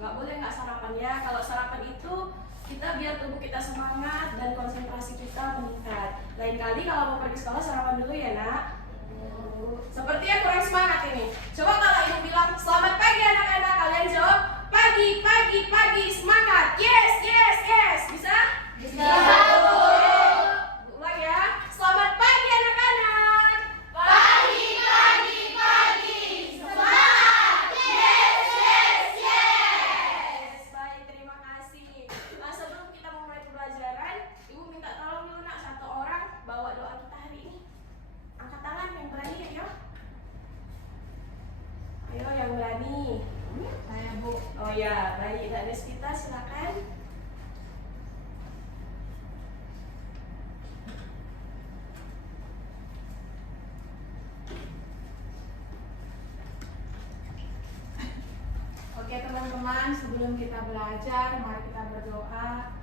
Nggak boleh nggak sarapan ya. Kalau sarapan itu kita biar tubuh kita semangat dan konsentrasi kita meningkat. Lain kali kalau mau pergi sekolah sarapan dulu ya nak. Sepertinya kurang semangat ini. Coba kalau ibu bilang selamat pagi anak-anak, kalian jawab pagi, pagi, pagi, semangat. Yes, yes, yes. Bisa? Bisa. Ulang ya. Selamat pagi anak-anak. Pagi, pagi, pagi, semangat. Yes, yes, yes. Baik, terima kasih. Nah, sebelum kita memulai pembelajaran, ibu minta tolong dulu nak, satu orang bawa doa kita hari ini. Angkat tangan yang berani, ayo. Ayo yang berani. Saya Bu. Oh ya, baik. Kak Despita, silakan. Oke teman-teman, sebelum kita belajar, mari kita berdoa.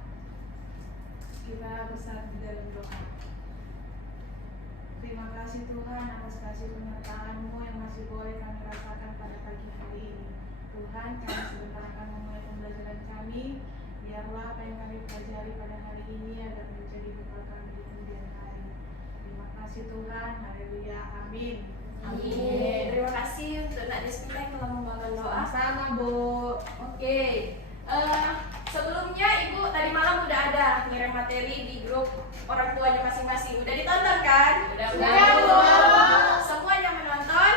Kita bersatu di dalam doa. Terima kasih Tuhan atas kasih penyertaan-Mu yang masih boleh kami rasakan pada pagi hari ini. Tuhan, kami sebentar akan memulai pembelajaran kami. Biarlah apa yang kami pelajari pada hari ini agar menjadi bekal kami di kemudian hari. Terima kasih Tuhan. Haleluya. Amin. Amin. Terima kasih untuk Kak Despita yang telah membawakan doa. Sama Bu. Oke. Sebelumnya Ibu tadi malam udah ada ngirim materi di grup orang tuanya masing-masing. Udah ditonton kan? Udah, Bu. Semua yang menonton?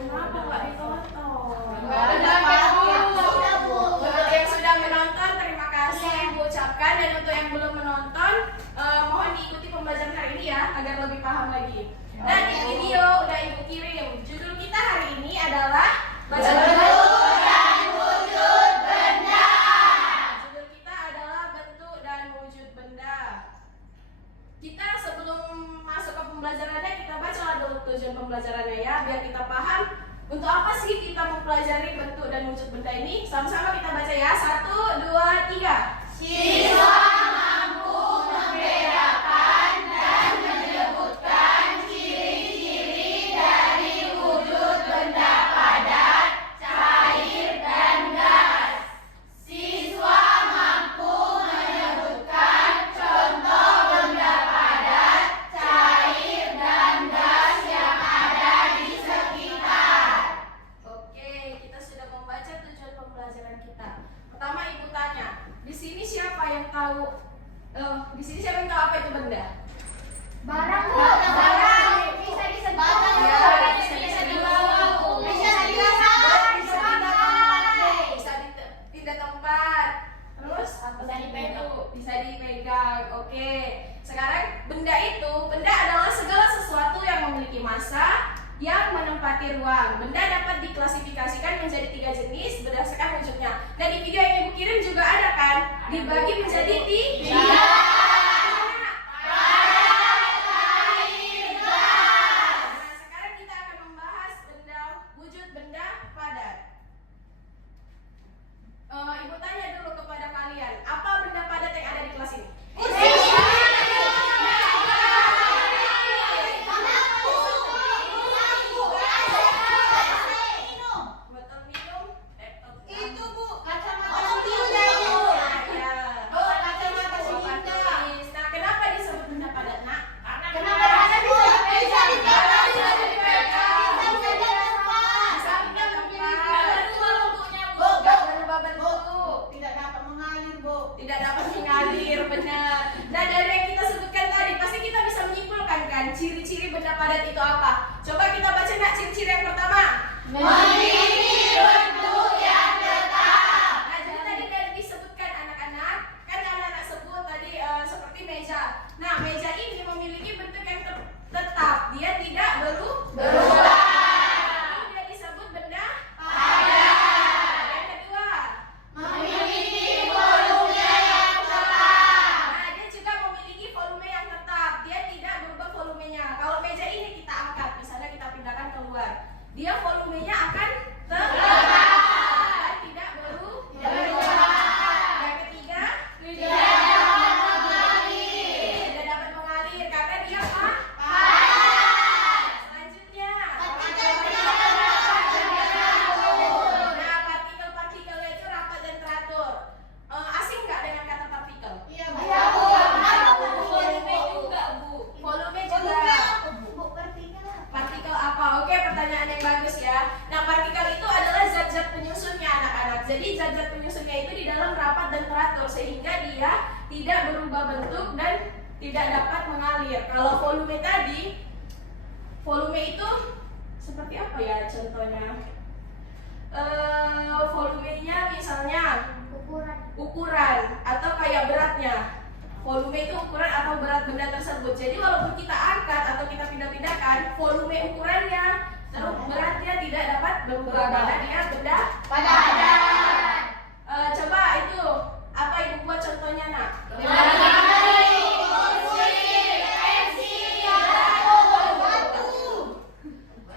Kenapa nggak ditonton? Untuk yang sudah menonton, terima kasih Ibu ucapkan, dan untuk yang belum menonton, mohon diikuti pembelajaran hari ini ya, agar lebih paham lagi. Dan di video udah Ibu kirim. Judul kita hari ini adalah baca bentuk dan wujud benda. Judul kita adalah bentuk dan wujud benda. Kita sebelum masuk ke pembelajarannya, kita baca dulu tujuan pembelajarannya ya, biar kita paham untuk apa sih kita mempelajari bentuk dan wujud benda ini. Sama-sama kita baca ya. 1, 2, 3. Siswa mampu membedakan dan menyebutkan ciri-ciri dari wujud benda padat, cair, dan gas. Siswa mampu menyebutkan contoh benda padat, cair, dan gas yang ada di sekitar. Oke, kita sudah membaca tujuan pembelajaran kita. Pertama Ibu tanya, di sini siapa yang tahu apa itu benda? Barang, barang bisa disentuh, Ya, bisa dibawa, bisa dimakan, bisa pindah tempat, terus bisa dipegang. Bisa dipegang. Oke. Sekarang benda adalah segala sesuatu yang memiliki massa yang menempati ruang. Benda dapat diklasifikasikan menjadi 3 jenis berdasarkan wujudnya. Dan di video yang Ibu kirim juga ada kan? Dibagi menjadi 3. Nah, sekarang kita akan membahas wujud benda padat. Ibu tanya dulu kepada kalian, apa benda padat yang ada di kelas ini? Botol minum? Itu Bu, Ya. kacamata silinder. Ya. Kacamata silinder. bentuk dan tidak dapat mengalir. Kalau volume tadi, volume itu seperti apa ya contohnya? Volumenya misalnya ukuran atau kayak beratnya. Volume itu ukuran atau berat benda tersebut. Jadi walaupun kita angkat atau kita pindah-pindahkan, volume ukurannya terus beratnya tidak dapat berubah karena dia benda padat. Coba itu apa ibu buat contohnya nak?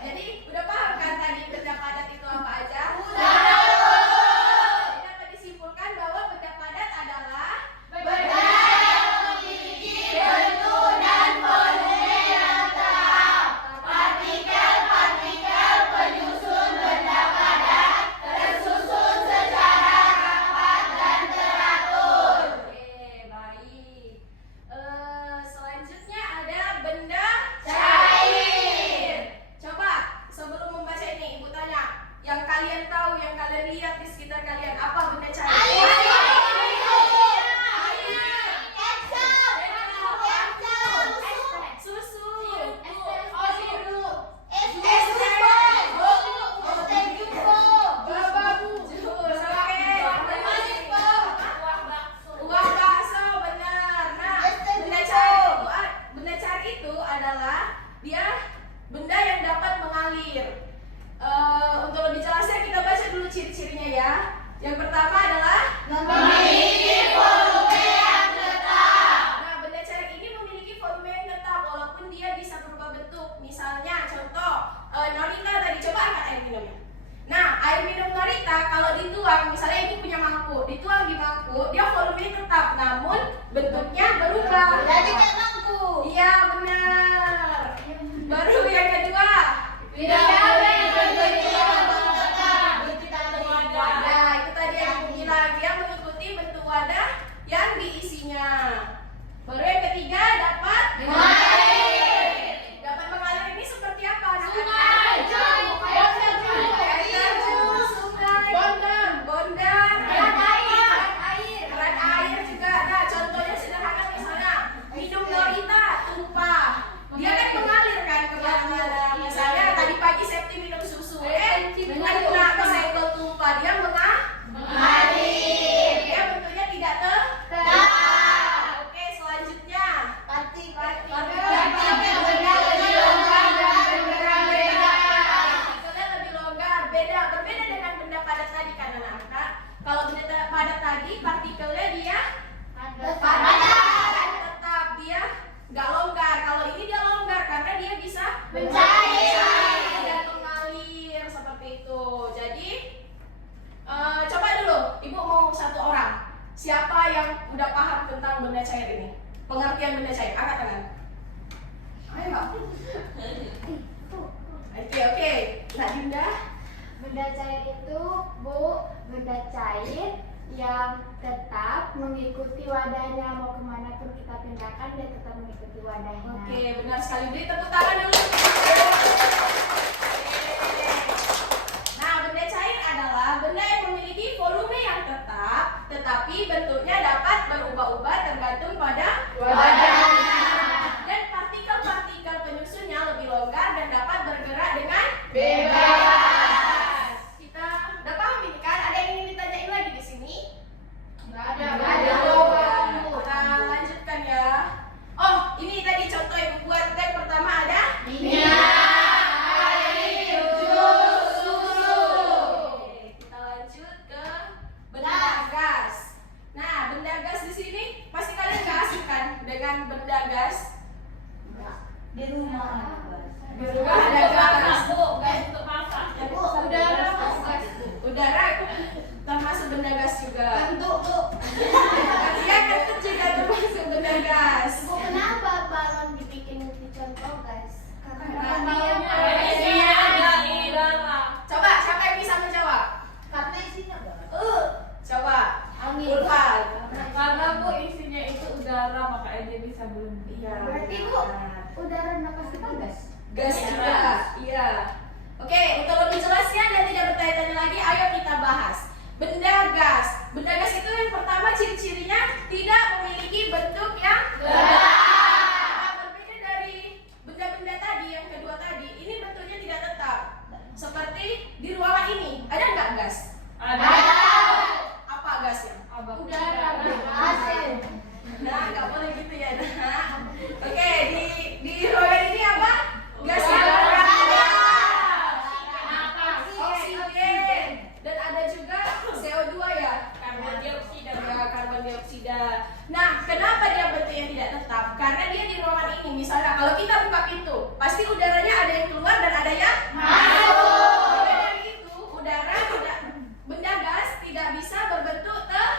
Jadi udah paham kan tadi benda padat itu apa aja? Jadi dapat disimpulkan bahwa benda padat adalah benda yang memiliki bentuk dan volume yang tetap. Partikel-partikel penyusun benda padat tersusun secara rapat dan teratur. Oke, baik. Selanjutnya ada benda cair. Coba sebelum membaca ini ibu tanya, yang kalian tahu, yang kalian lihat di sekitar kalian apa benda cair? Susu. Uang bakso, benar. Nah, benda cair itu adalah dia benda yang dapat mengalir. Untuk lebih jelasnya kita baca dulu ciri-cirinya ya. Yang pertama adalah memiliki volume yang tetap. Nah, benda cair ini memiliki volume yang tetap walaupun dia bisa berubah bentuk. Misalnya contoh Norita tadi, coba angkat air minumnya. Nah, air minum Norita kalau dituang, misalnya ini punya mangkuk, dituang di mangkuk, dia volumenya tetap, namun bentuknya berubah. Jadi kayak mangkuk. Iya, benar. Baru yang kedua, Nah, itu tadi yang aku bilang, dia mengikuti bentuk wadah yang diisinya. Baru yang ketiga, dapat mengalir. Dapat mengalir ini seperti apa? Sungai, bondar, keran air juga. Nah, contohnya sederhana misalnya minum Norita tumpah, dia kan mengalir kan ke mana-mana. Misalnya tadi pagi Septi minum susu, dengan kena kesenggol tumpah, dia mengalir. Dia bentuknya tidak tetap. Oke, selanjutnya partikelnya lebih longgar, berbeda dengan benda padat tadi kan anak-anak. Kalau benda padat tadi partikelnya dia padat, tetap, dia nggak longgar. Kalau ini dia longgar karena dia bisa mencair dan mengalir seperti itu. Jadi coba dulu ibu mau satu orang, siapa yang udah paham tentang benda cair ini, pengertian benda cair, angkat tangan. Ayo. Oke. Nah, Dinda. Benda cair itu, Bu, benda cair yang tetap mengikuti wadahnya. Mau kemana pun kita pindahkan, dia tetap mengikuti wadahnya. Oke, benar sekali. Beri tepuk tangan dulu. Nah, benda cair adalah benda yang memiliki volume yang tetap, tetapi bentuknya dapat berubah-ubah tergantung pada wadahnya. Dan partikel-partikel penyusunnya lebih longgar dan dapat bergerak dengan bebas. Kita udah paham ini kan? Ada yang ingin ditanyain lagi di sini? Nggak ada. Kita lanjutkan ya. Oh, ini tadi contoh yang buat yang pertama ada minyak, air, jus, susu. Kita lanjut ke benda gas. Nah, benda gas di sini pasti kalian nggak asing kan dengan benda gas? Di rumah. Di rumah ada gas. Gas untuk masak. Udara itu termasuk benda gas juga. Kentut, Bu. Iya, kentut juga termasuk benda gas. Bu, kenapa balon dibikin dicontoh, guys? Karena Isinya ada udara. Coba siapa yang bisa menjawab? Karena isinya Coba. angin. Ulfan. Karena Bu isinya itu udara, makanya dia bisa berhenti. Iya. Berarti, Bu, udara napas kita gas? Gas juga. Iya. Oke, untuk lebih jelasnya dan tidak bertanya-tanya lagi, ayo kita bahas. Benda gas. Benda gas itu yang pertama ciri-cirinya tidak memiliki bentuk yang gas? Ada. Apa gasnya? Udara. Nah, nggak boleh gitu ya. Nah. Oke, di ruangan ini apa? Gasnya oksigen. Dan ada juga CO2 ya, karbon dioksida. Nah, kenapa dia bentuknya tidak tetap? Karena dia di ruangan ini, misalnya kalau kita buka pintu, pasti udaranya ada yang keluar dan ada yang masuk. Maka dari itu, udara tidak, benda gas tidak bisa berbentuk tetap.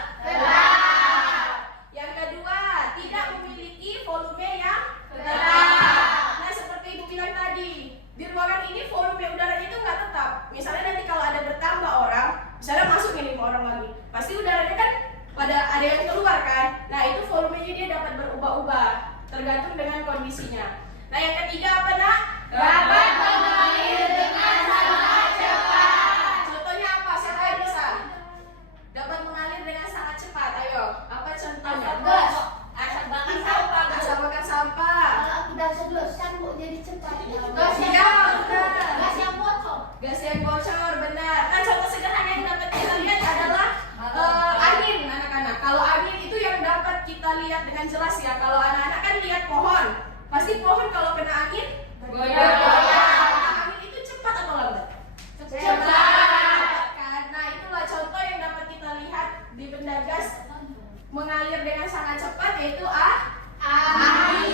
Yang kedua, tidak memiliki volume yang tetap. Nah, seperti Ibu bilang tadi, di ruangan ini volume udaranya itu nggak tetap. Misalnya nanti kalau ada bertambah orang, misalnya masuk ini 5 orang lagi, pasti udaranya kan ada yang keluar kan. Nah, itu volumenya dia dapat berubah-ubah tergantung dengan kondisinya. Nah, yang ketiga apa, Nak? Dapat mengalir dengan sangat cepat. Contohnya apa? Siapa yang bisa? Dapat mengalir dengan sangat cepat. Ayo, apa contohnya? Gas. Asap bakar sampah. Asap bakar sampah. Kalau udah sedot kan Bu jadi cepat. Gas ya, benar. Gas yang bocor. Gas yang bocor, benar. Nah, contoh sederhana yang dapat kita lihat adalah angin, anak-anak. Kalau angin itu yang dapat kita lihat dengan jelas ya. Kalau anak-anak kan lihat pohon, pasti pohon kalau kena angin Goyang. Nah, angin itu cepat atau lambat? Cepat. Kan? Nah, itulah contoh yang dapat kita lihat di benda gas mengalir dengan sangat cepat, yaitu angin.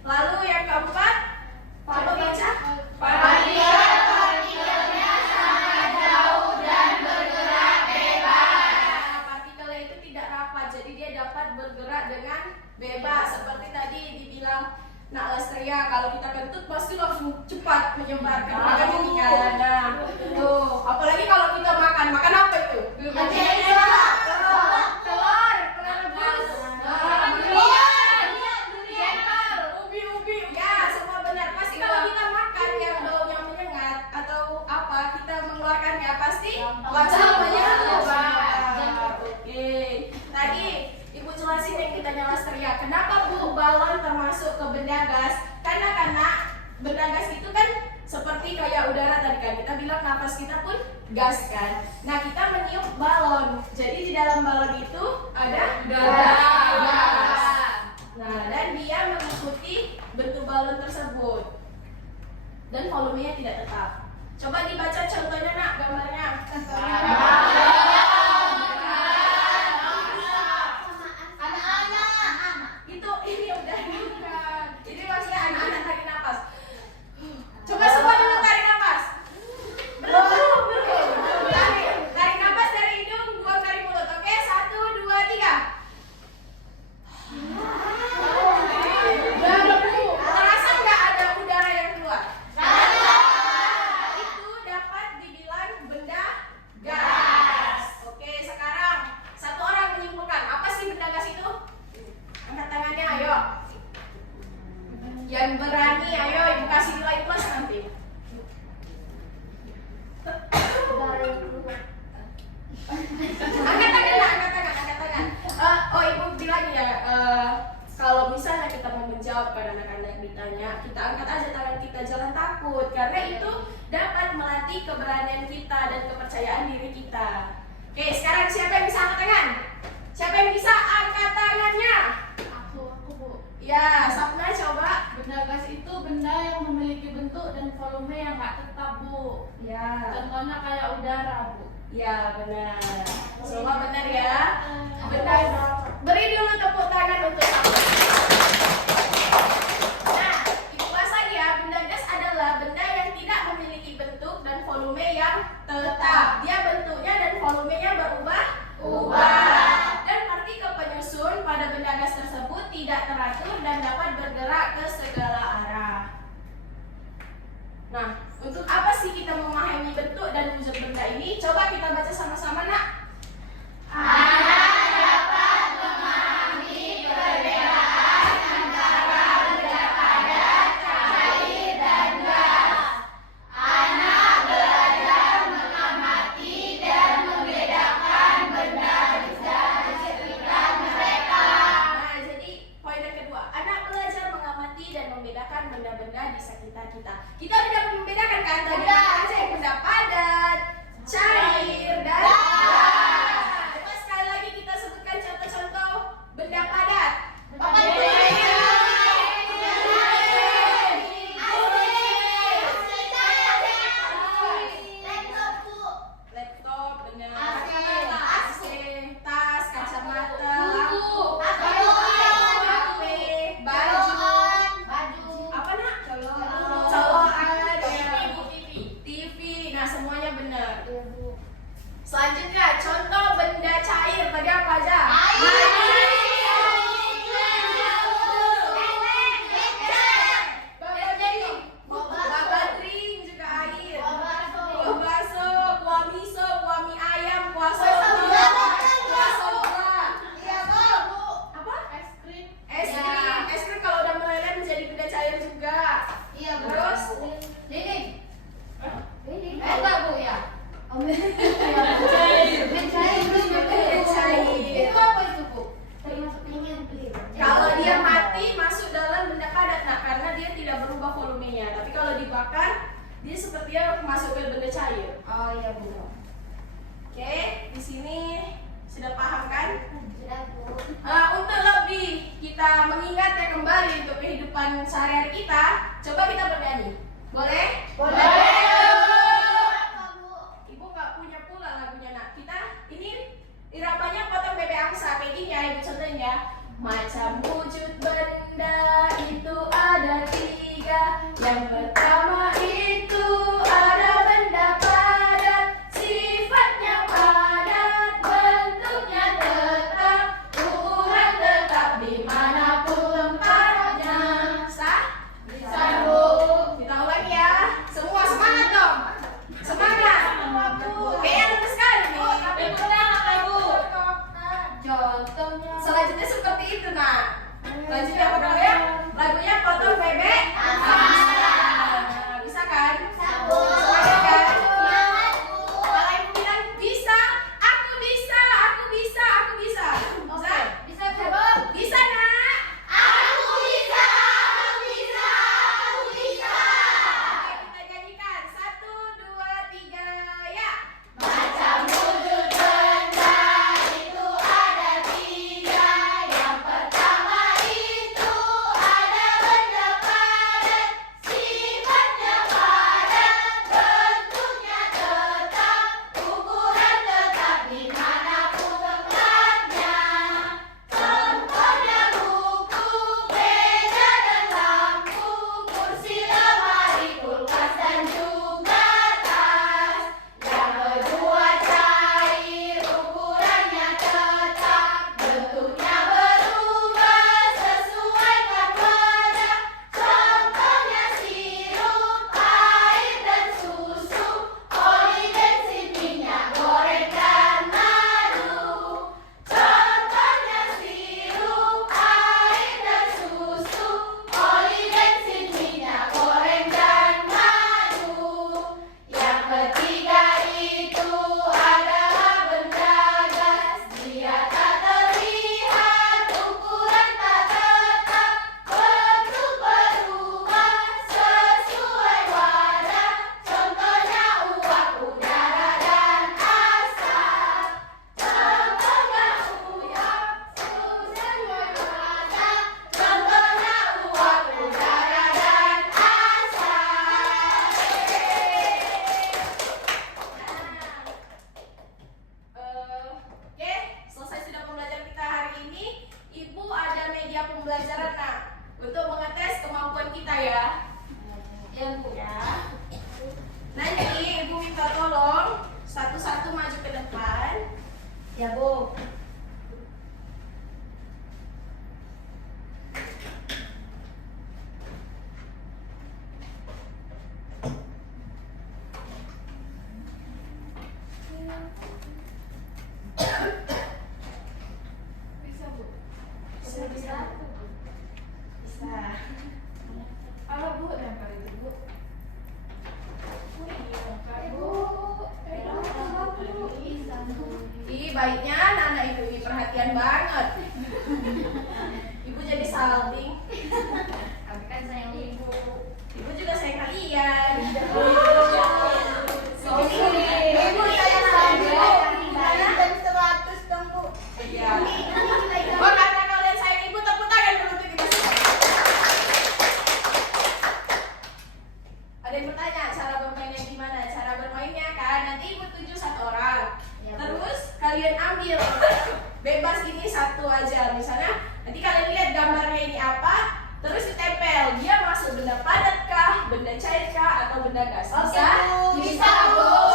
Lalu yang keempat, coba baca. Partikelnya sangat jauh dan bergerak bebas. Nah, partikelnya itu tidak rapat, jadi dia dapat bergerak dengan bebas. Seperti tadi dibilang Nak Lastria, kalau kita kentut pasti langsung cepat menyebar ke ruangan ini kan. Nah, tuh, apalagi kalau kita makan apa itu? Telur rebus. Ubi. Ya, semua benar. Pasti kalau kita makan yang baunya menyengat atau apa, kita mengeluarkannya pasti langsung menyebar. Oke. Tadi Ibu jelasin yang kita nyala Lastria. Kenapa Bu balon termasuk ke benda gas? Karena benda gas itu kan seperti kayak udara tadi kan. Kita bilang nafas kita pun gas kan. Nah, kita meniup balon. Jadi di dalam balon itu ada gas. Nah, dan dia mengikuti bentuk balon tersebut. Dan volumenya tidak tetap. Coba dibaca contohnya, Nak, gambarnya. Ini udah bukan. Ini maksudnya anak-anak tarik nafas. Coba semua dulu tarik nafas. Belum. Tarik nafas dari hidung, buang dari mulut. Oke, 1, 2, 3. Terasa nggak ada udara yang keluar? Itu dapat dibilang benda gas. Oke, sekarang satu orang menyimpulkan apa sih benda gas itu? Angkat tangannya, ayo. Yang berani, ayo Ibu kasih nilai plus nanti. Angkat tangan, angkat tangan. Oh, Ibu bilang ya, kalau misalnya kita mau menjawab pada anak-anak ditanya, kita angkat aja tangan kita, jangan takut. Karena itu dapat melatih keberanian kita dan kepercayaan diri kita. Oke, sekarang siapa yang bisa angkat tangan? Siapa yang bisa angkat tangannya? Aku Bu. Ya, Sapna coba. Benda gas itu benda yang memiliki bentuk dan volume yang nggak tetap Bu. Ya, Contohnya kayak udara Bu. ya benar. Semua benar ya. Benar. Beri dulu tepuk tangan untuk Sapna. Nah, Ibu bahas lagi ya, benda gas adalah benda yang tidak memiliki bentuk dan volume yang tetap. Dia bentuknya dan volumenya berubah-ubah. Dan partikel penyusun pada benda gas tersebut tidak teratur dan dapat bergerak ke segala arah. Nah, untuk apa sih kita memahami bentuk dan wujud benda ini? Coba kita baca sama-sama, Nak. Anak dapat memahami perbedaan antara benda padat, cair, dan gas. Anak belajar mengamati dan membedakan benda-benda di sekitar mereka. Nah, jadi poin yang kedua, anak belajar mengamati dan membedakan benda-benda di sekitar kita. Kita udah dapat membedakan kan? Tadi Udah. apa aja yang benda padat, cair, semuanya benar. Iya, Bu. Selanjutnya, contoh benda cair. Tadi apa aja? Babat badring juga air. Buah bakso, kuah miso, kuah mie ayam, kuah soto, kuah soba. Apa? Es krim. Es krim. Es krim kalau udah meleleh menjadi benda cair juga. Terus Oh, mencair. Itu apa itu, Bu? Termasuk minyak. kalau dia mati masuk dalam benda padat, nah karena dia tidak berubah volumenya. Tapi kalau dibakar, dia sepertinya masuk ke benda cair. Oh iya, Bu. Oke, di sini sudah paham kan? Sudah, Bu. Untuk lebih kita mengingatnya kembali untuk kehidupan sehari-hari kita, coba kita bernyanyi. Boleh? Ibu nggak punya pula lagunya, nak. Kita ini iramanya potong bebek angsa kayak gini ya, ibu contohnya. Macam wujud benda itu ada 3. Yang pertama itu ada benda padat, sifatnya padat, bentuknya tetap, ukuran tetap dimanapun tempatnya. Sah? Bisa, Bu. Kita ulang ya. Semua semangat dong. Semangat. Kayaknya lemes sekali nih. Contohnya. Selanjutnya seperti itu, nak. Selanjutnya apa kalian ya? Lagunya potong bebek angsa. Nah, bisa kan? Semangat kan? Kalau ibu bilang bisa, aku bisa, aku bisa, aku bisa. Bisa? Bisa, Bu. Bisa, nak. Oke, kita nyanyikan. 1, 2, 3, ya. Macam wujud benda itu ada 3. Yang pertama itu ada benda padat, sifatnya padat, bentuknya tetap, ukuran tetap dimanapun tempatnya. Contohnya buku, meja dan lampu, kursi, lemari, kulkas dan juga tas. Yang kedua cair, ukurannya tetap, bentuknya berubah sesuai wadah. Contohnya sirup, air dan susu, oli, bensin, minyak goreng dan madu. Contohnya sirup, air dan susu, oli, bensin, minyak goreng dan madu. Yang ketiga itu adalah benda gas. Dia tak terlihat, ukuran tak tetap, bentuk berubah sesuai wadah. Contohnya uap, udara, dan asap. Contohnya uap, sesuai wadah. Contohnya uap, udara, dan Oke, selesai sudah pembelajaran kita hari ini. Ibu ada media pembelajaran, nak, untuk mengetes kemampuan kita ya. Ya, Bu ya. Nanti ibu minta tolong satu-satu maju ke depan. Ya, Bu. Bisa, Bu. Bisa. Kalau Bu tempel itu, Bu. Ih, baiknya anak-anak ibu ini perhatian banget. Ibu jadi salting. Tapi kan sayang ibu. Ibu juga sayang kalian. Ibu sayang lagi. Iya. Oh, karena kalian sayang ibu, tepuk tangan dulu untuk ibu. Ada yang bertanya cara bermainnya gimana? Cara bermainnya kan nanti ibu tunjuk 1 orang. Terus kalian ambil bebas ini 1 aja. Misalnya nanti kalian lihat gambarnya ini apa, terus ditempel. Dia masuk benda padat kah, benda cair kah, atau benda gas? Bisa? Bisa, Bu.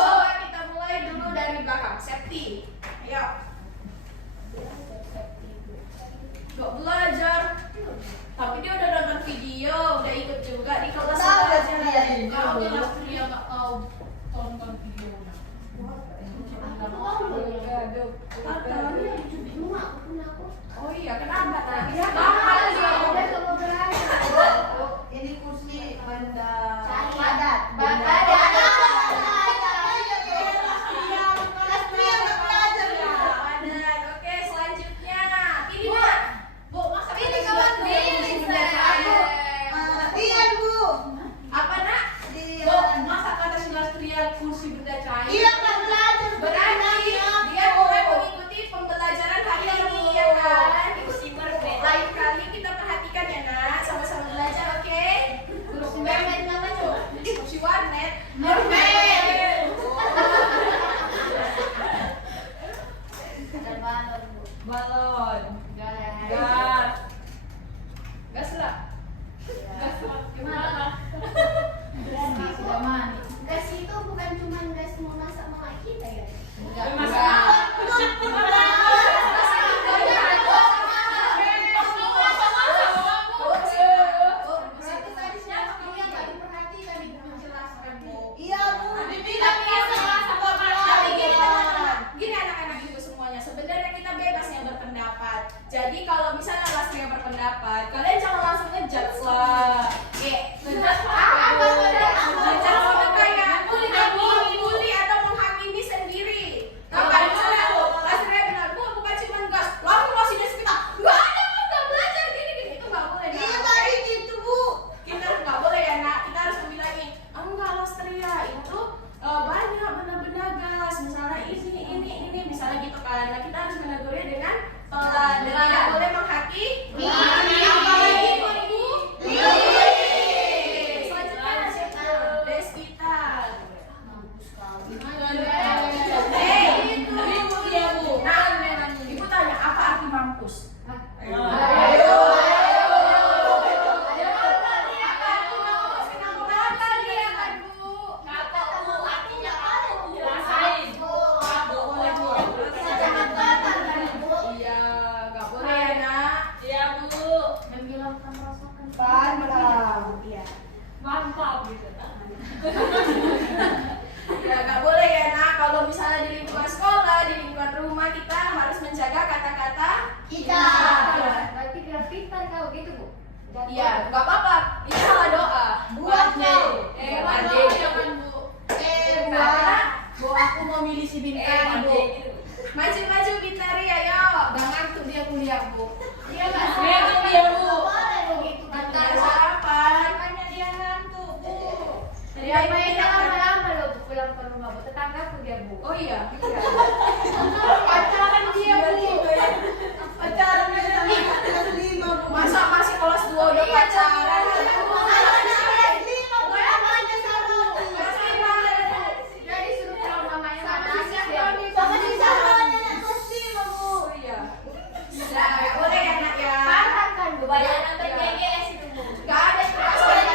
si Bunda Cair. Iya, nggak belajar. Berarti dia boleh mengikuti pembelajaran hari ini ya kan? Lain kali kita perhatikan ya nak, sama-sama belajar, oke? Kursi warnet apa tuh? Kursi warnet. Balon. Gas. Gas. Gas lah. Gas. Gimana? Gas sudah manis. Gas itu bukan cuma gas mau masak mama kita ya. Berarti tadi siapa kamu yang nggak diperhatikan ibu menjelaskan bu? Iya bu. Tapi gini teman-teman, gini anak-anak ibu semuanya, sebenarnya kita bebas yang berpendapat. Jadi kalau misalnya Lastri yang berpendapat, kalian jangan langsung ngejudge lah. Ngejudge apa? Ngejudge sama kayak bully atau menghakimi sendiri. Nah, kalau misalnya Lastri bilang, bu bukan cuma gas, lalu masih gas kita, nggak ada bu, nggak belajar gini-gini, itu nggak boleh. Nak. Iya tadi gitu bu. Kita nggak boleh ya nak, kita harus membilangin, enggak Lastri ya, itu banyak benar-benar gas, misalnya ini, misalnya gitu kan. Nah kita harus menegurnya dengan tidak boleh menghakimi. Apalagi bu ibu. Selanjutnya siapa? Desvita. Itu dia bu. Nah, ibu tanya apa arti mampus? Mantap gitu kan. Ya nggak boleh ya nak, kalau misalnya di lingkungan sekolah, di lingkungan rumah kita harus menjaga kata-kata Kita. Iya. Berarti grafitan kalau gitu bu. Iya, nggak apa-apa, itu salah doa. Buat deh. Buat deh, jangan bu. Karena bu aku mau milih si Bintari bu. Maju-maju Bintari ayo. Gak ngantuk dia kuliah bu. Iya nggak sih? Memang dia bu. Boleh begitu. Nggak sarapan. Makanya dia ngantuk bu. Tadi Dia ayah mainnya bilang, lama-lama loh bu pulang ke rumah bu. Tetanggaku dia bu. oh iya. Pacaran dia bu. Pacaran masa masih kelas 2 udah pacaran? Jadi suruh pulang mamanya mana sih? Oh iya. Nah, boleh ya nak ya. Parah kan bu. Banyak nonton GGS itu bu. Gak ada tuh pacaran.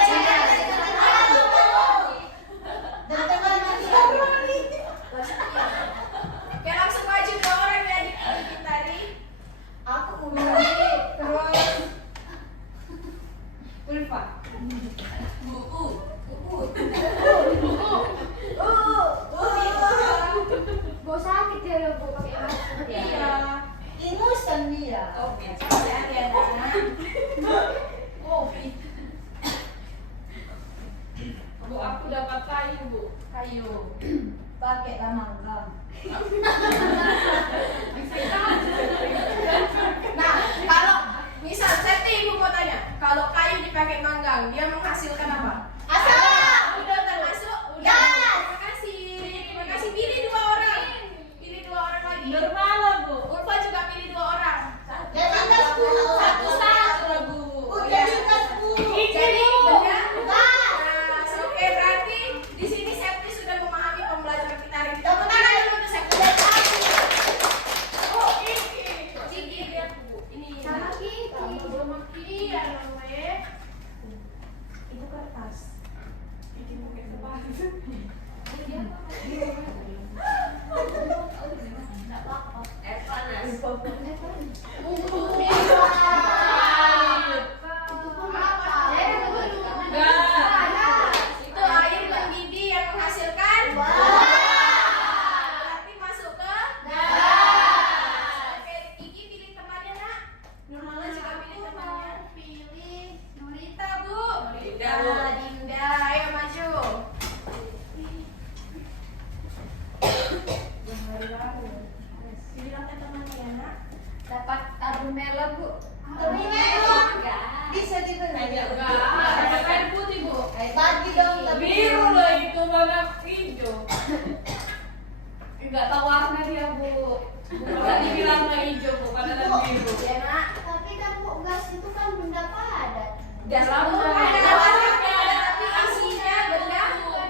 Oke langsung maju 2 orang ya di tadi. Aku mulai terus. Ulfa. Bu sakit ya lo bu pakai masker ya. Iya. Ingusan dia. Oke, coba ya nak. Oh, Bu aku dapat kayu bu. kayu. Pakai mangga. Nah, kalau misal Septi ibu mau tanya, kalau kayu dipakai manggang, dia menghasilkan apa? Asap. Udah termasuk? Udah. Gas. Terima kasih. Terima kasih. Pilih 2 orang. Pilih 2 orang lagi. Normal bu. Ulfa juga pilih 2 orang. Jadi gas bu. Satu lah bu. Jadi gas bu. Jadi benar. Gas. Nah, oke berarti di sini Septi sudah memahami pembelajaran kita hari ini. Tepuk tangan dulu untuk Septi. Oh, ini. Ciki lihat bu. Ini. Sama Kiki. Iya, namanya. Ibu kertas. Bikin pakai sepatu. Itu air mendidih yang menghasilkan berarti masuk ke Oke, Kiki pilih temannya nak. Nurmala juga pilih temannya. Pilih Nurita bu. Dinda, ayo maju. Pilih lantai temannya ya nak. Dapat tabung merah bu. Tabung merah. Bisa dibeli. Dapat kayu putih bu. Bagi dong. Biru loh itu warna hijau. Nggak tahu warna dia, Bu. Bukan dibilang nggak hijau, Bu, padahal biru. Ya nak. Tapi kan Bu, gas itu kan benda padat. Gas Lama. itu ada warnanya, tapi isinya benda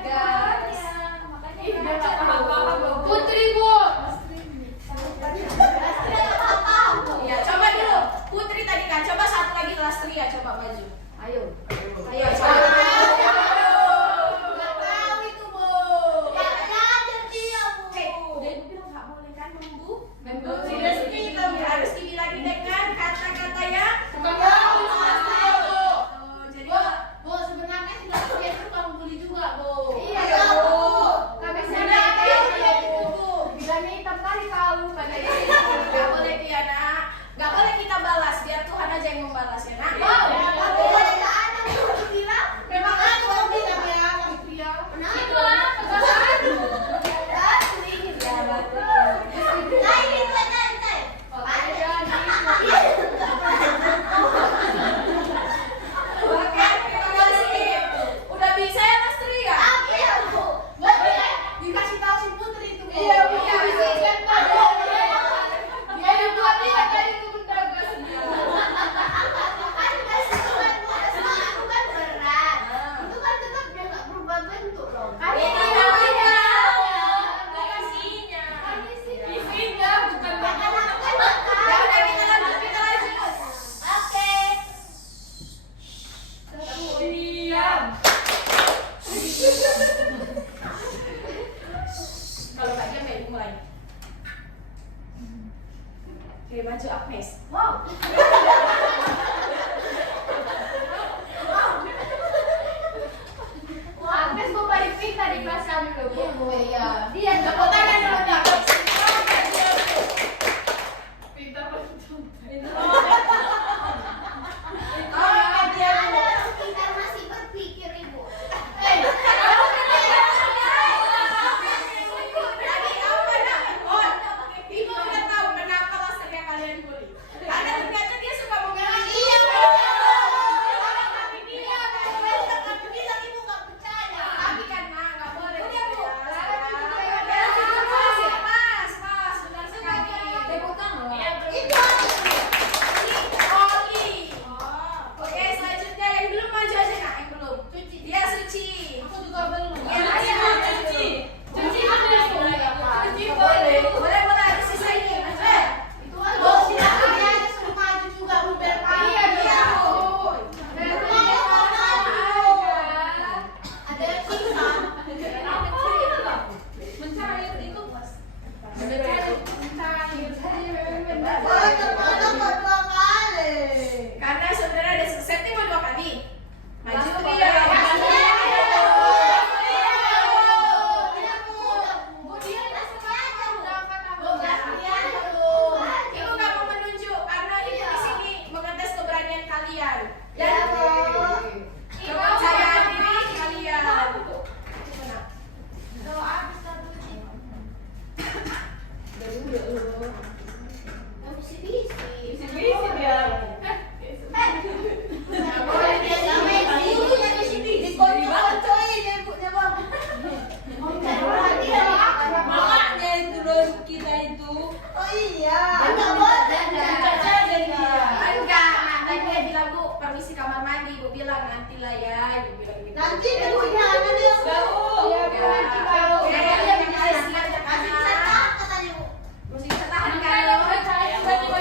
gas. Ih, dia nggak paham-paham, Bu. Putri, Bu. Ya, coba dulu. Putri tadi kan, coba satu lagi Lastri ya, coba maju. Ayo. Ayo, coba. Nggak tahu itu, Bu. Ya aja dia, Bu. Udah ibu bilang nggak boleh kan membu? Harus dibilangin dengan kata-kata yang Bukan tahu. jadi Bu, sebenarnya sudah pakai itu kamu beli juga, Bu. Iya, Bu. Kami sudah tahu, Bu. Bilangnya hitam kali kau pada ini. nggak boleh Tiana, nggak boleh kita balas, biar Tuhan aja yang membalas ya nak. Tapi nggak ada yang bilang. Memang aku mau bilang ya, Kak Pria. Itu lah, pegangan. Oke, terima kasih. Udah bisa ya Lastri ya? Dikasih tahu si Putri itu, Bu. Iya, Bu. Dia dibuat dia tadi itu benda gas. Ini namanya isinya. Isinya bukan Ya udah kita lanjut. diam. Kalau nggak diam ya mulai. Oke, maju Agnes. Agnes mau balik pintar di kelas kami loh, Bu. Iya. Dia Tepuk tangan dulu nih. Pintar betul. pintar masih berpikir, Ibu. Ibu udah tahu kenapa Lastri kalian bully. Karena ternyata dia suka mengelak. Iya, Bu. Tapi dia Tapi bilang Ibu nggak percaya. tapi kan nah nggak boleh. Udah, Bu. Lara juga ya. Pas, benar sekali. Tepuk tangan. Iya, Itu. Oli. Oke, selanjutnya yang belum maju aja nak, yang belum. Dia Suci. Aku juga belum. Iya, dia Cuci. Cuci boleh, Bu. Cuci boleh. Boleh ada sisa ini. Maju. Itu kan Bu, silakan ya, suruh maju juga, Bu, biar paham. Iya, Iya, Bu. Ada yang siksa. Mencair itu. Oh, ternyata kok 2 kali. Karena saudara ada Septi mau 2 kali. Maju Lastri Ria. ya. Ibu nggak mau menunjuk karena ibu di sini mengetes keberanian kalian. Dan Ya, Bu. kepercayaan diri kalian. Gimana? Isi dia. Makanya itu loh kita itu. Oh iya. Enggak, tadi dia bilang Bu, permisi kamar mandi. Ibu bilang nanti lah ya. Ibu bilang gitu. Nanti ibunya ada dia, Bu. Masih bisa tahan katanya, Bu. Masih bisa tahan kalau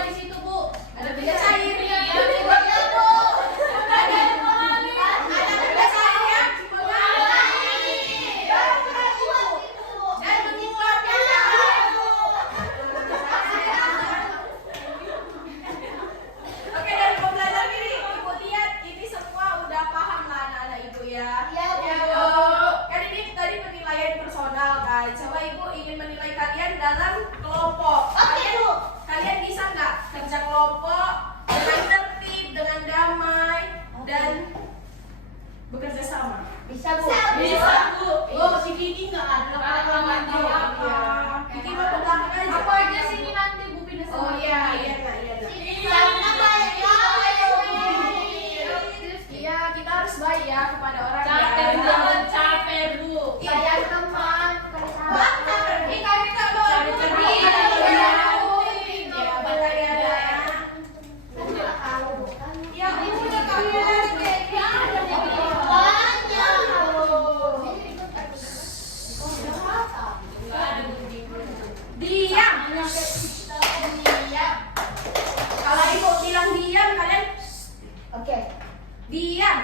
Di situ, Bu. ada benda cair. Iya, Bu. Ada benda cair yang dan mengeluarkan Oke, dari pembelajaran ini Ibu lihat ini semua udah paham lah anak-anak Ibu ya. Iya, Bu. Kan ini tadi penilaian personal kan. Coba Ibu ingin menilai kalian dalam kelompok. Oke, Bu. Kalian bisa nggak kerja kelompok dengan tertib, dengan damai dan bekerja sama? Bisa, Bu. Bisa, Bu. Oh, si Kiki nggak ada. Mandi apa? Kiki mau ke belakang aja. Apa aja sini nanti Bu pindah sama Oh iya, iya, iya, iya. Iya, kita harus baik ya kepada orang Capek yang jangan capek, Bu. Sayang teman, bukan sahabat. Ini kami tak bawa Kalau ibu bilang diam, kalian Oke. diam.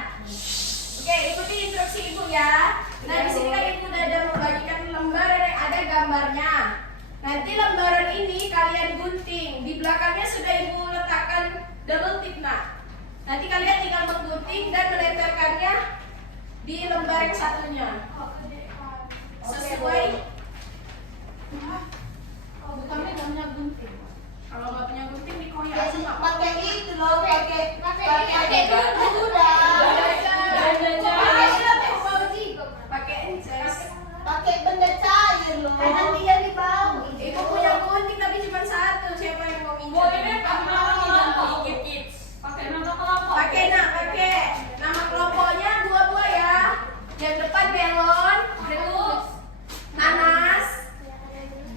Oke, ikuti instruksi ibu ya. Nah, di sini kan ibu udah ada membagikan lembaran yang ada gambarnya. Nanti lembaran ini kalian gunting. Di belakangnya sudah ibu letakkan double tip nak. Nanti kalian tinggal menggunting dan menempelkannya di lembar yang satunya. Sesuai. Kami punya gunting. Kalau nggak punya gunting dikoyak Jadi sama. pakai itu loh, pakai dulu Pakai inces. pakai benda cair loh. Nanti yang di bawah. Ibu punya gunting tapi cuma satu. Siapa yang mau Bu, minjem? ini pakai nama kelompok. Pakai nama kelompok. Pakai nak, pakai nama kelompoknya dua-dua ya. Yang depan melon, terus nanas,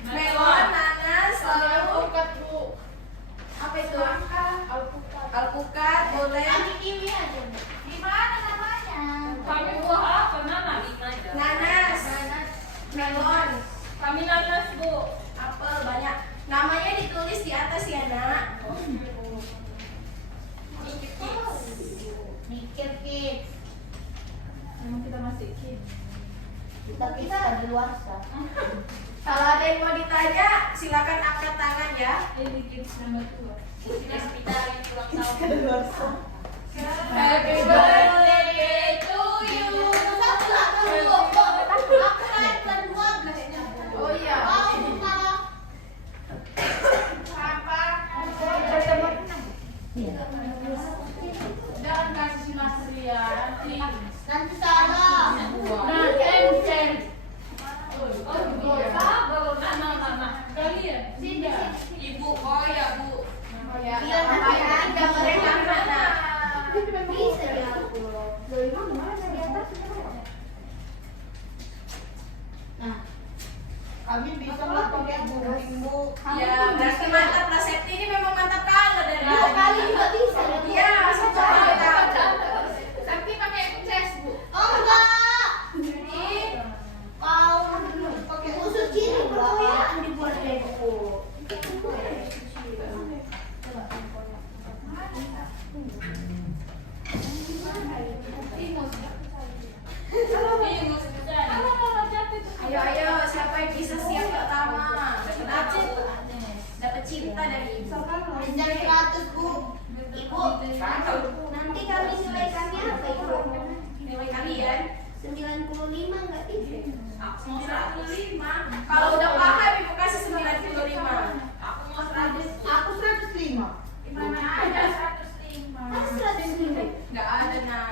melon, nanas, lalu apa itu? Alpukat, boleh. Kami kiwi aja. Di mana namanya? Kami buah apa? Nanas. Nanas, melon, Kami nanas, Bu. apel banyak. Namanya ditulis di atas ya nak. Mikir kids. Memang kita masih kid. Kita di luar sana. Kalau ada yang mau ditanya, silakan angkat tangan ya. Ini kids nomor 2. Di luar sana. Happy birthday to you. Satu lah dulu. Aku lahir bulan 12. Oh iya. Jangan kasih sinasri ya. Nanti salah. Nah, ceng. Oh, sabar. Nah. Kalian. Sini. Ibu, oh ya, Bu. Ya, Iya, apaan gambarnya yang mana? Bisa ya aku. Dari mana di atas? Nah, kami bisa lah pakai gunting Bu. Ya, berarti mantap lah Septi ini memang mantap kalau dari Dua kali juga bisa ya. Iya, mantap. Tapi pakai inces, Bu. Oh enggak. Ini Kau pakai usus ciri Ya, enggak? dibuat dari buku. ayo siapa yang bisa siap pertama? Dapat cinta dari ibu. Pinjam 100 Bu. Ibu, nanti kami nilaikannya apa Ibu? Nilai kalian 95 enggak bisa? mau 105. Kalau udah paham ibu kasih 95. Aku mau 100. Aku 105. Mana ada 105. Kan 105. Enggak ada nah.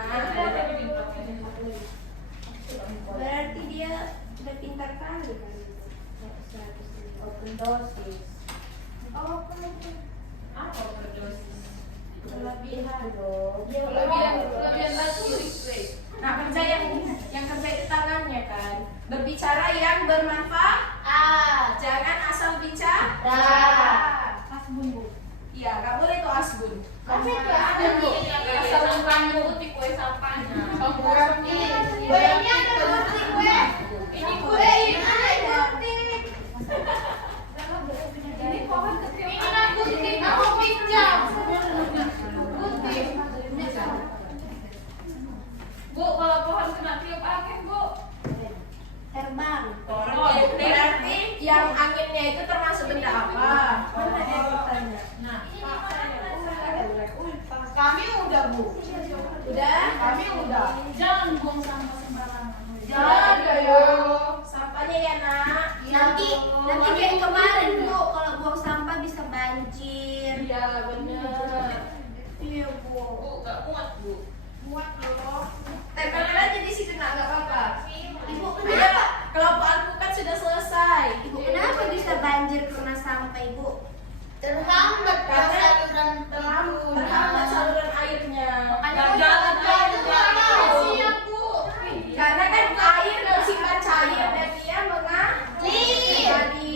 Berarti dia udah pintar kali kan? Open dosis. Oh, Apa berdosis? Kelebihan dong. Kelebihan batu. Nah, kerja yang kerja itu tangannya kan. Berbicara yang bermanfaat. Jangan asal bicara. Asbun, Bu. Iya, nggak boleh tuh asbun. Tapi itu ada Bu. Asal sampahnya putih, kue sampahnya. Ini ada gunting gue. Ini Gue ini ada gunting. Ini pohon kecil. Ini gunting. Aku pinjam. Gunting. Bu, kalau pohon kena tiup angin, Bu. terbang. Berarti yang anginnya itu termasuk benda apa? Mana dia bertanya? Nah, Kami udah Bu. Udah? Kami udah. Jangan buang sampah sembarangan. Jangan ya. Sampahnya ya nak. Nanti kayak kemarin Bu, kalau buang sampah bisa banjir. Iya bener. Iya Bu. Bu, nggak muat, Bu. Muat loh. Tempelin aja di situ nak, nggak apa-apa. Ibu Ayo, kenapa? kelompok alpukat sudah selesai. Ibu kenapa bisa banjir karena sampah Ibu? Terhambat Karena saluran Terhambat saluran airnya. Jangan Siap Bu. Karena kan air bersifat cair dan dia mengalir. Jadi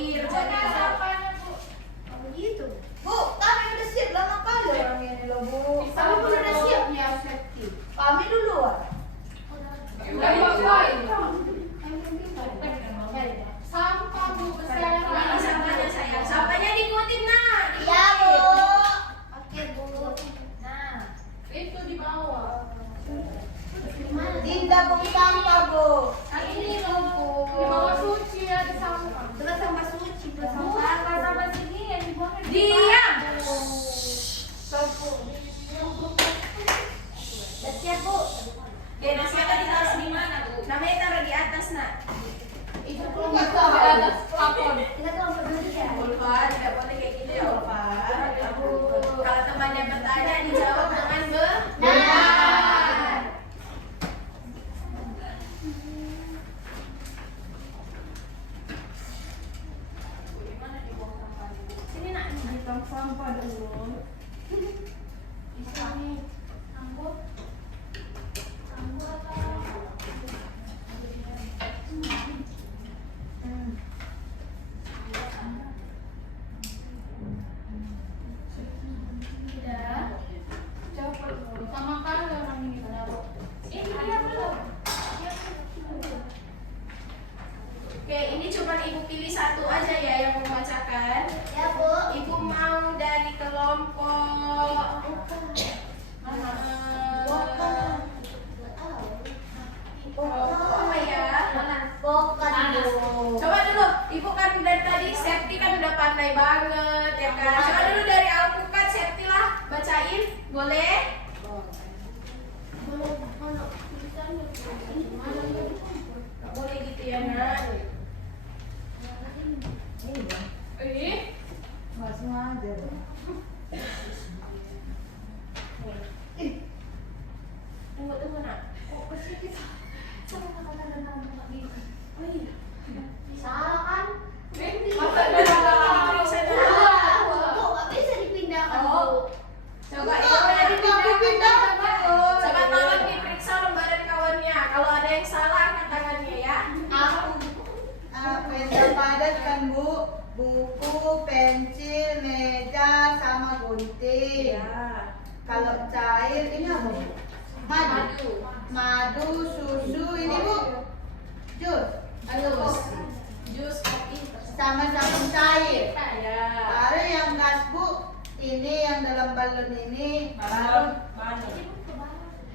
Oh begitu. Bu, kami udah siap lama kali orang ini loh Bu. Kami pun udah siap ya safety. Kami duluan. Udah bawa. sampah dulu. Bisa nih. Sambut. Sambut atau Udah. Cepet Bu. sama kan orang ini pada Bu. Ini dia belum. Oke, ini cuma ibu pilih satu aja ya yang membacakan. Ya, Bu. Ibu mau dari kelompok apa ya? Bukan, Bu. Coba dulu, ibu kan dari tadi Septi kan udah pandai banget ya kan. Coba dulu dari Alpukat Septi lah bacain, boleh? Gak boleh gitu ya nak. Nggak sengaja. Tunggu nak. Salah kan? Masa Bu, nggak bisa dipindahkan, Bu. Coba itu udah dipindahkan. Coba tolong diperiksa lembaran kawannya. Kalau ada yang salah angkat tangannya ya. Pensil padat kan Bu, buku, pensil, meja, sama gunting. Kalau cair ini apa Bu? Madu. Madu, susu, ini Bu. Jus. Jus kopi Sama sabun cair. ya. Baru yang gas Bu, ini yang dalam balon ini. Baru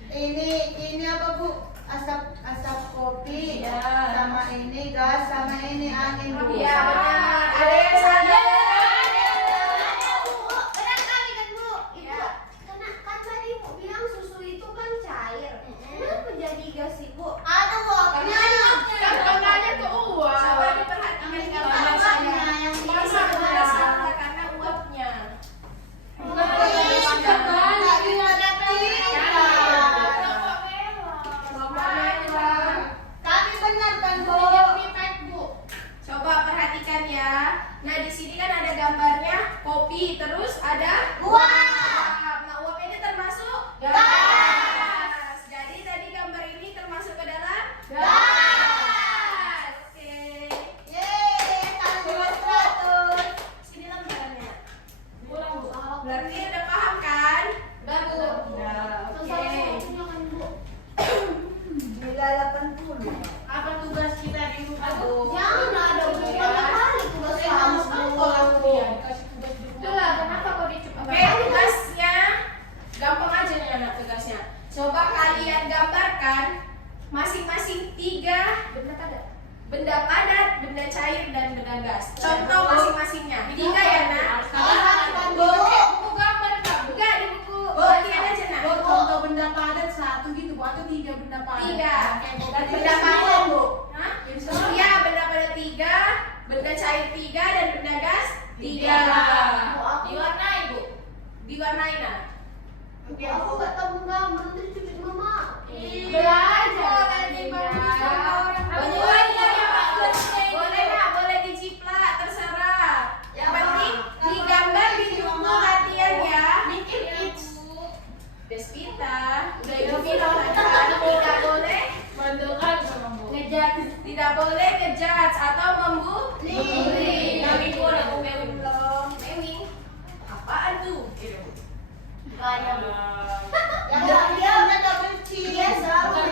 ini apa Bu? Asap kopi. Ya. Sama ini gas, sama ini angin Bu. Iya benar. Ada yang salah. Ada, Bu. Benar kali kan, Bu? Ibu, Ya. karena kan tadi Ibu bilang susu itu kan cair. Kenapa jadi gas sih, Bu? Aduh, uapnya. Kan tengahnya ke uap. Coba diperhatikan kalau bahasanya. Masa benar salah karena uapnya. Tapi benar kan Bu? Coba perhatikan ya. Nah di sini kan ada gambarnya kopi, terus ada Uap. Nah uap ini termasuk gas. Jadi tadi gambar ini termasuk ke dalam gas. Oke. Yeay, kalau 200. Sini lembarannya. Berarti udah paham kan? Udah Bu. Udah. Oke. kan, Bu? Nilai 80. Apa tugas kita di rumah Bu? Jangan ada banyak kali tugas kamu, Bu. Itulah kenapa kok dicoba. Oke, tugasnya gampang aja nih anak tugasnya. Coba kalian gambarkan masing-masing 3 benda padat, benda cair, dan benda gas. Contoh masing-masingnya. 3 ya nak. Buku gambar Kak. Enggak di buku bagian aja nak. Bu, contoh benda padat 1 gitu Bu, atau 3 benda padat? 3. Dan benda padat Bu. Hah? Iya, benda padat 3, benda cair 3, dan benda gas 3. Diwarnai Bu. Diwarnai nak. Aku nggak tahu gambar, nanti cuci mama. Belajar tadi boleh nak, boleh diciplak, terserah. Yang penting digambar di buku latihan ya. Despita, udah ibu bilang kan tidak boleh ngejat, tidak boleh ngejat atau membuli. Kami pun aku mewing belum, mewing. Apaan tuh? Yang dia double cheese. Iya, selalu.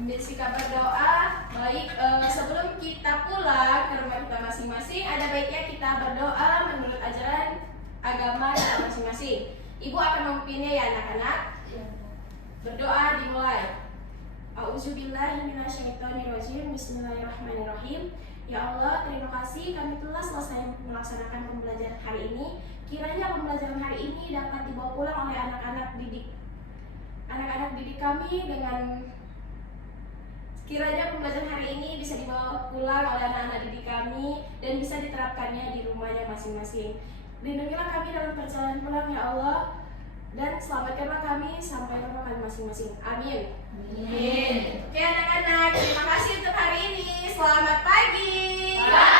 ambil sikap berdoa. Baik, sebelum kita pulang ke rumah kita masing-masing, ada baiknya kita berdoa menurut ajaran agama kita masing-masing. Ibu akan memimpinnya ya anak-anak. Berdoa dimulai. A'udzubillahiminasyaitonirrajim. Bismillahirrahmanirrahim. Ya Allah, terima kasih kami telah selesai melaksanakan pembelajaran hari ini. Kiranya pembelajaran hari ini dapat dibawa pulang oleh anak-anak didik kami dengan kiranya pembelajaran hari ini bisa dibawa pulang oleh anak-anak didik kami dan bisa diterapkannya di rumahnya masing-masing. Lindungilah kami dalam perjalanan pulang ya Allah, dan selamatkanlah kami sampai rumah kami masing-masing. Amin. Amin. Oke anak-anak, terima kasih untuk hari ini. Selamat pagi. Bye.